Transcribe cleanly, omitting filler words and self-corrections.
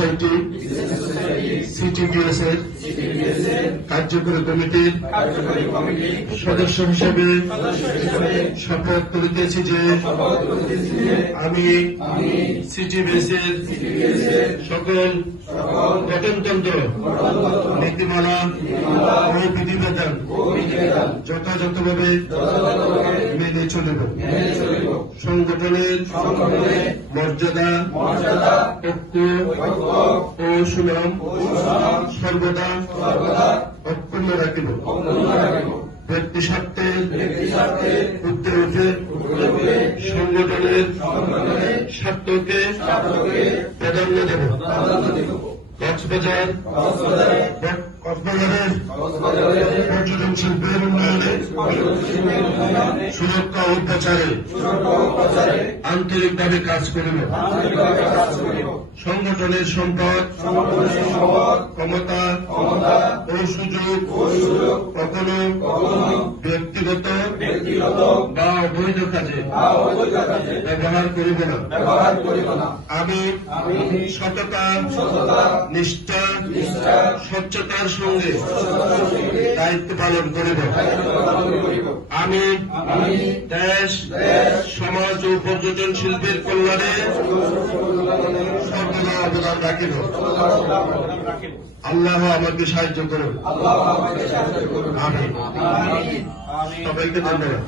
Society সিটিবিএস এর কার্যকরী কমিটির সদস্য হিসেবে শপথ করিতেছি যে আমি সিটিবিএস এর সকল গঠনতন্ত্র নীতিমালা ও বিধিবিধান যথাযথভাবে মেনে চলিব। সংগঠনের মর্যাদা ঐক্য ও সুনাম সর্বদা অক্ষুণ্ণ রাখিব। ব্যক্তি স্বার্থের ঊর্ধ্বে উঠে সংগঠনের স্বার্থকে প্রাধান্য দেব। কক্সবাজারের পর্যটন শিল্পের উন্নয়নে সুরক্ষা ও প্রচারে আন্তরিকভাবে কাজ করিব। সংগঠনের সম্পদ ক্ষমতা ও সুযোগ কখনো ব্যক্তিগত বা অবৈধ কাজে ব্যবহার করিব না। আমি সততা নিষ্ঠা স্বচ্ছতার সঙ্গে দায়িত্ব পালন করিব। আমি দেশ সমাজ ও পর্যটন শিল্পের কল্যাণে সর্বদা অবদান রাখিব। আল্লাহ আমাকে সাহায্য করুন। আমিন। সবাইকে ধন্যবাদ।